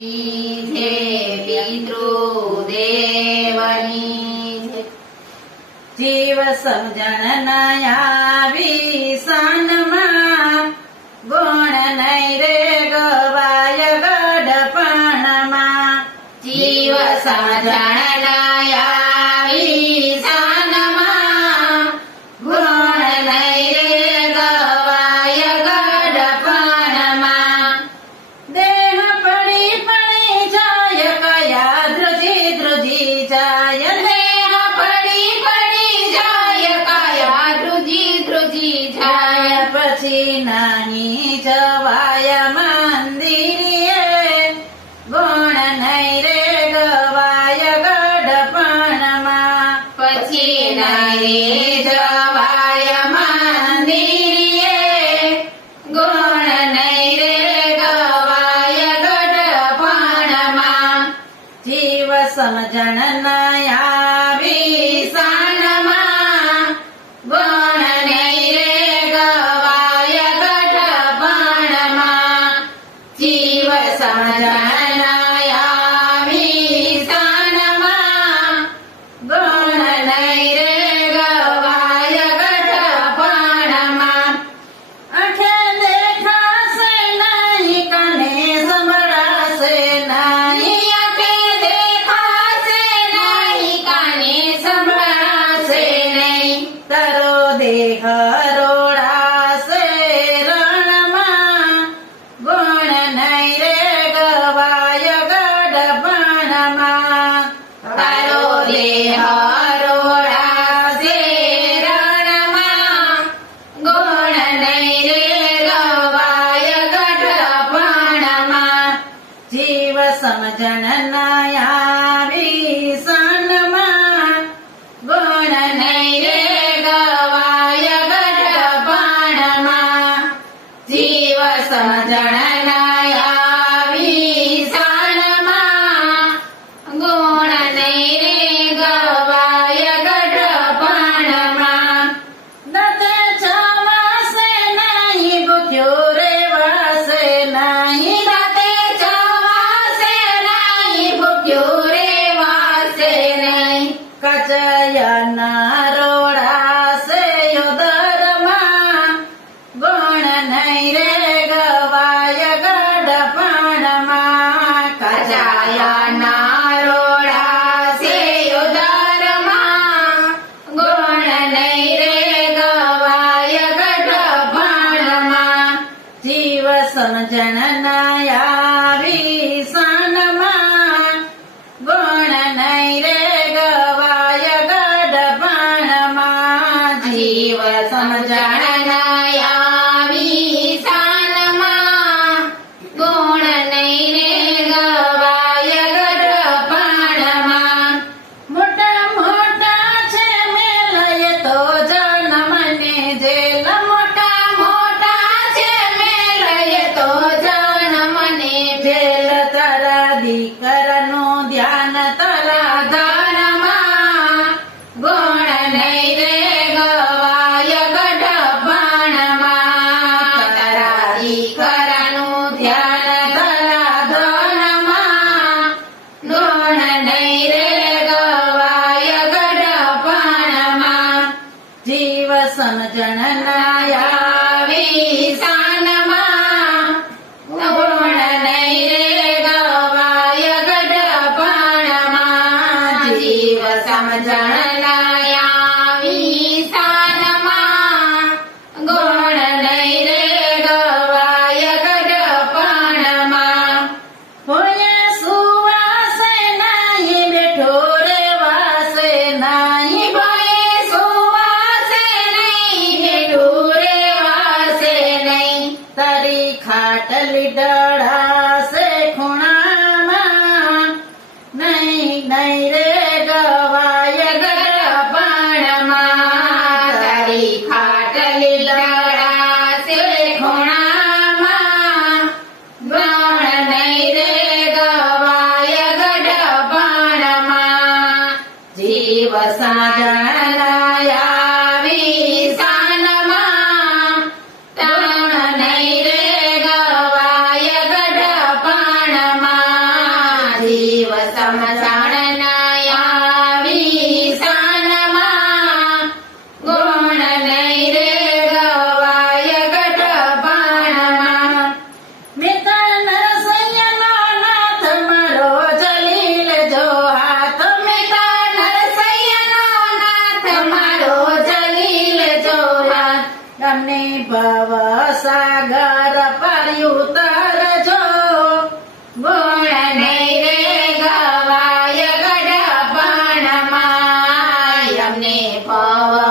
છે પિતૃદેવની છે જીવ સમજણ આવી સનમાં ગુણ નહીં રે ગવાય ગઢપણમાં જીવ સમજણ આવી સનમાં ગુણ નહીં રે ગવાય ગઢપણમાં દેહ પડી પડી જાય કયા ધ્રુજી ધ્રુજી જાય દેહ પડી પડી જાય કયા ધ્રુજી ધ્રુજી જાય પછી નહીં જવાય મંદિરે ગુણ નહીં રે ગવાય ગઢપણમાં પછી નહીં જવાય મંદિરે ગુણ નહીં રે ગવાય ગઢપણમાં જીવ સમજણ ન આવી સાનમાં ગુણ નહીં રે ગવાય ગઢપણમાં જીવ સમજણ ન આવી સાનમાં ગુણ નહીં રે ગવાય ગઢપણમાં આંખે દેખાશે નહીં કાને સંભળાશે નહીં આંખે દેખાશે નહીં કાને સંભળાશે નહીં તારો દેહ રોડાશે રણમાં ગુણ નહીં રે ગવાય ગઢપણમાં તારો દેહ રોડાશે રણમાં ગુણ નહીં રે ગવાય ગઢપણમાં જીવ સમજણ ન આવી સનમાં ગુણ નહીં રે ગવાય ગઢપણમાં જીવ સમજણ ન આવી સનમાં ગુણ નહીં રે ગવાય ગઢપણમાં દત્ત ચવાશે નહીં ભૂખ્યો રેવાશે નહીં દત્ત ચવાશે નહીં ભૂખ્યો રેવાશે નહીં કચયના રોડાશે ઉદરમાં ગુણ નહીં રે ગવાય ગઢપણમાં કચાયના રોડાશે ઉદરમાં ગુણ નહીં રે ગવાય ગઢપણમાં જીવ સમજણ ન આવી સનમાં ગુણ નહીં રે ગવાય ગઢપણમાં જીવ સમજણ ન આવી સનમાં ગુણ નહીં રે ગવાય ગઢપણમાં મોટા મોટા છે મેલય તો જન્મને જેલ મોટા મોટા છે મેલય તો જન્મને જેલ તારા દીકરાનું ધ્યાન તારા ધનમાં ગુણ નહીં રે ગવાય ગઢપણમાં તારા દીકરાનું ધ્યાન તારા ધનમાં ગુણ નહીં રે ગવાય ગઢપણમાં જીવ સમજણ ન આવી સનમાં ગુણ નહીં રે ગવાય ગઢપણમાં જીવ સમજણ ન આવી સનમાં ગુણ નહીં રે ગવાય ગઢપણમાં હોય સુવાસે નહીં બેઠો રેવાશે નહીં હોય સુવાસે નહીં બેઠો રેવાશે નહીં તારી ખાટલી ડળાશે ખૂણામાં નહીં નહીં રે ગવાય ગઢપણમાં તારી ખાટલી ડળાશે ખૂણામાં ગુણ નહીં રે ગવાય ગઢપણમાં જીવ સમજણ આવી સનમાં ગુણ નહીં રે ગવાય ગઢપણમાં અમને ભવ સાગર પર્યું તરજો ગુણ નહીં રે ગવાય ગઢપણમાં અમને ભવ